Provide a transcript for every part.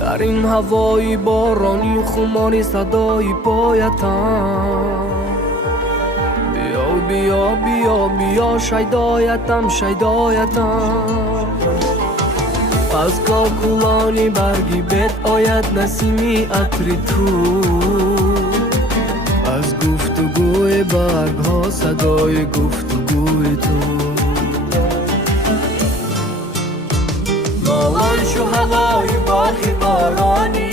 در این هوای بارانی خماری صدای پایتم بیا بیا بیا بیا شیدایتم شیدایتم از کاکولانی برگی بد آید نسیمی عطر تو از گفتگوی برگ ها صدای گفتگوی تو نالان شو هوای باغی بارانی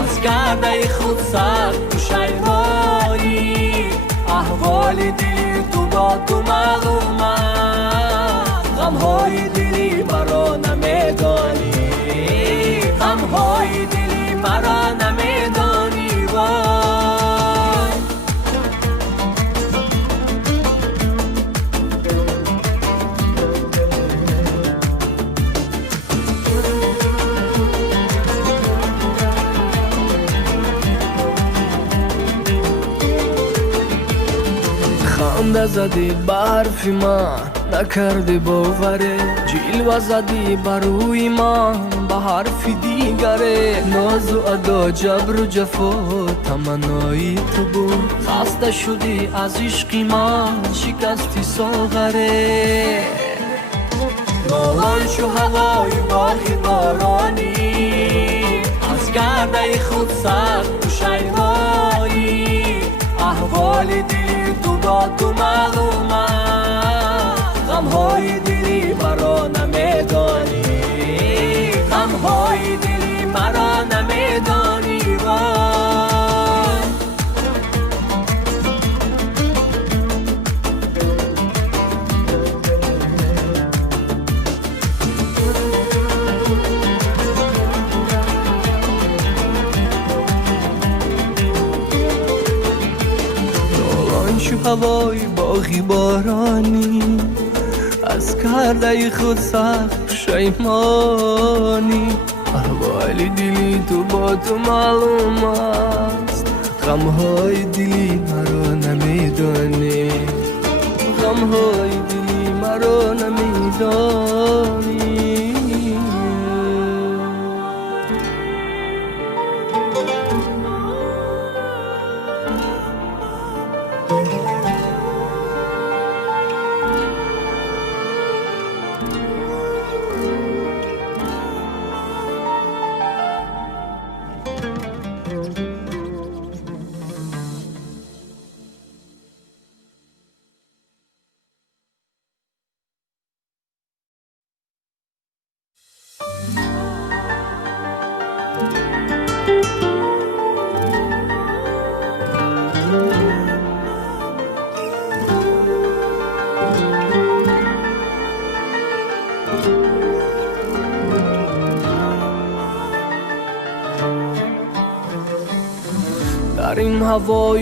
از گرده خود سخت پشیمانی احوال دلی تو با تو معلوم است غمهای دلی مرا نمیدانی غمهای دلی مرا نمیدانی وای خنده زدی برفی من نکردی باوره جلوه زدی بروی من به حرف دیگره ناز و ادا جبر و جفا تمنای تو بود خسته شدی از عشقی من شکستی ساغره نالان شو هوای باغی بارانی از گرده خود سخت پشیمانی احوال دلی تو با تو معلوم است غمهای دلی مرا نمیدانی غمهای دلی مرا نمیدانی وای شو هوای باغی بارانی از کرده خود سخت پشیمانی احوال دلی تو با تو معلوم است غمهای دلی مرا نمیدانی غمهای دلی مرا نمیدانی در این هوای